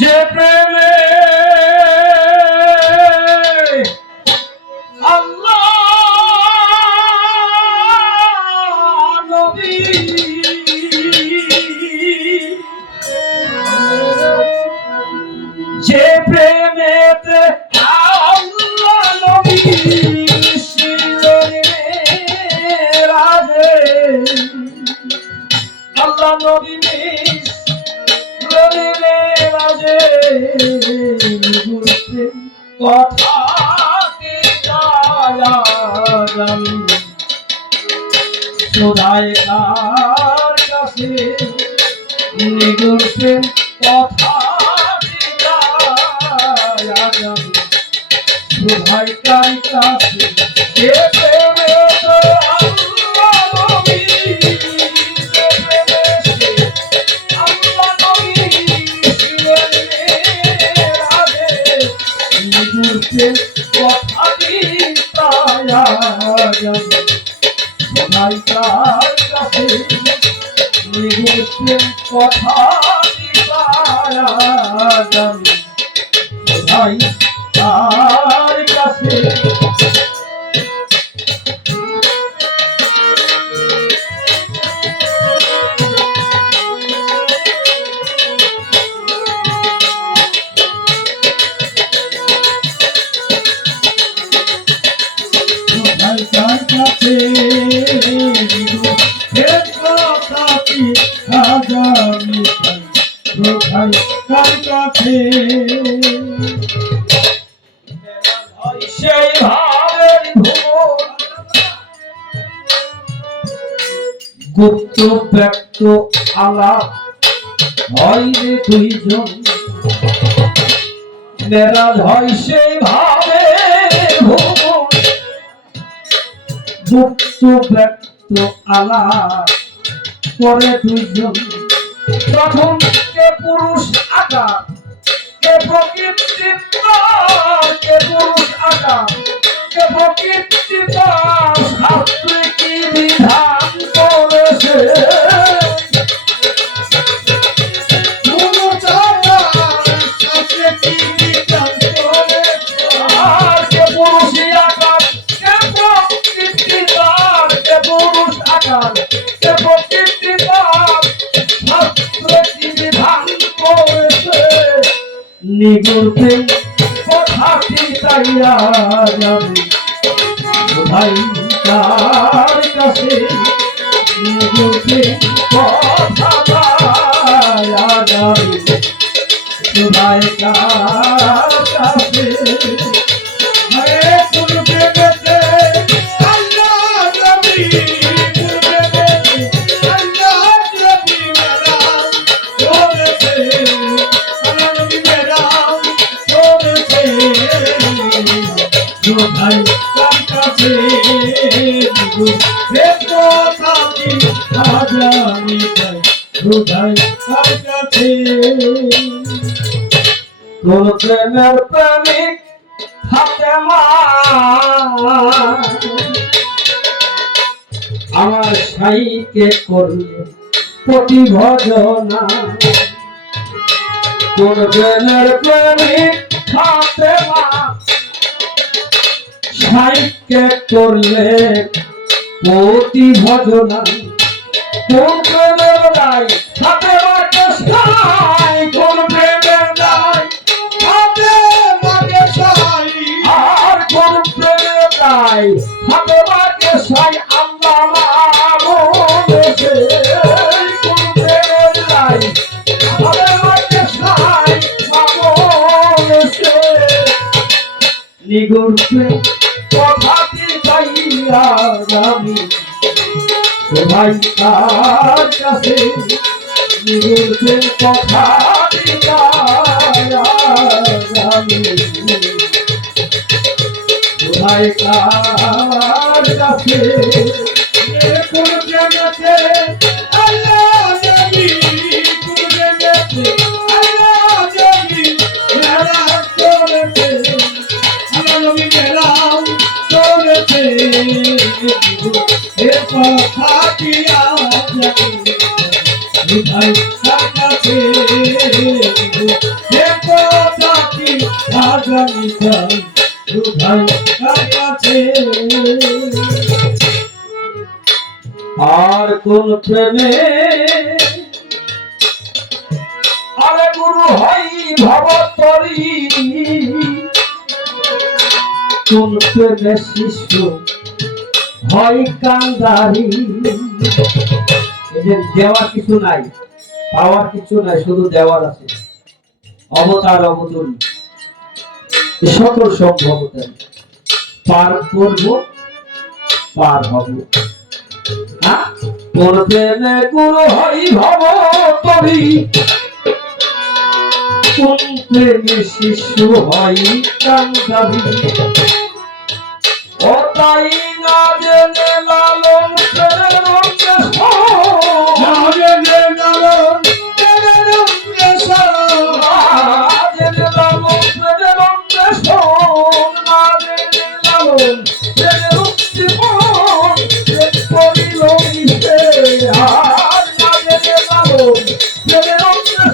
যে প্রেমে আল্লাহ নবী যে প্রেমেতে আল্লাহ নবী রাজে আল্লাহ নবী রাজে কথা সোধায় কার কাছে নিগুর প্রেম কথা সোধায় কার কাছে যে প্রেমে আল্লাহ নবী আল্লাহ নবী নিগুর প্রেম কথা দিতায়া সোধায় কার কাছে নিগুর প্রেম কথা দিতায়া সোধায় কার কাছে সেই ভাবের গুপ্ত ব্যক্ত আলাপ হয় রে দুইজন মেরাজ হয় সেই ভাবে গুপ্ত ব্যক্ত আলাপ করে দুইজন প্রথম কে পুরুষ আকার কে প্রকৃতি কে পুরুষ আকার কে প্রকৃতি শাস্ত্রে কি বিধান করেছে কে পুরুষ আকার কে প্রকৃতি কে পুরুষ আকার কে প্রকৃতি শাস্ত্রে কি বিধান করেছে নিগুর প্রেম কথা কি চাইয়া যাবে ভাই কার কাছে নিগুর প্রেম কথা চাইয়া যাবে ভাই কার কাছে ভাই কার কাছে কথা কি আজানি ভাই কার কাছে কোন প্রেমের প্রেমিক ফাতেমা আমার সাইকে করলে প্রতি ভজনা কোন প্রেমের প্রেমিক ফাতেমা সাইকে করলে প্রতি ভজনা কোন প্রেমের নাই ফাতেমাকে সাই কোন প্রেমের নাই ফাতেমাকে সাই আর কোন প্রেমের নাই ফাতেমাকে সাই আল্লাহ বলেছে কোন প্রেমের নাই ফাতেমাকে সাই বলেছে নিগুর প্রেম কথা দিতাইয়া যাবি ভাই কার কাছে নিগুর প্রেম কথা দিতাইয়া যাবি ভাই কার কাছে কোন জায়গাতে আল্লাহ নবী কোন জায়গাতে আল্লাহ নবী মেরাজ করেছে আল্লাহ নবী মেরাজ করেছে এ কথা কি আজ ভাই কার কাছে জানি চাই কোথায় কার কাছে আর কোন প্রেমে আরে গুরু হই ভবতরী কোন প্রেমে শিষ্য হয় কান্দারি এই যে দেওয়ার কিছু নাই পাওয়ার কিছু নাই শুধু দেওয়ার আছে অবতার অবতরী সকল সম্ভবতা পার করব পার হব তোর প্রেমে গুরু হই ভব তরি কোন প্রেমে শিশু হই কান্দারি ও তাই না জেনে লালন প্রেমের রঙে না জেনে লালন প্রেমের রঙে জেনে লালন প্রেমের রঙে না জেনে লালন প্রেমের রঙে প্রেম করিল ইসে আর না জেনে লালন প্রেমের রঙে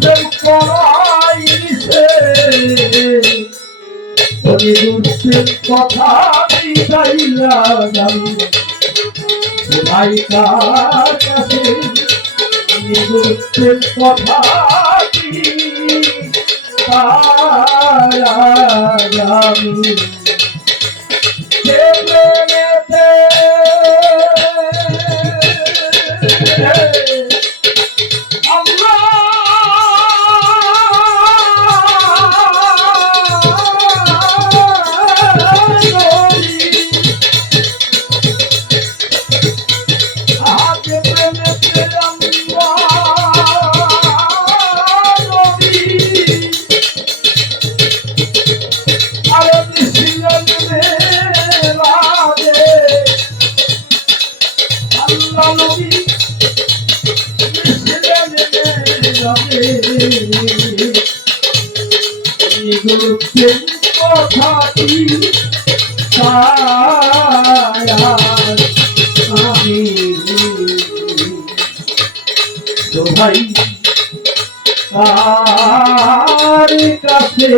প্রেম করাই ইসে দুঃখের কথা চাইলা যাবি কোথায় কার কাছে দুঃখের কথা যাবি গুরুত্বের কথাটি আমি দোহাই কার কাছে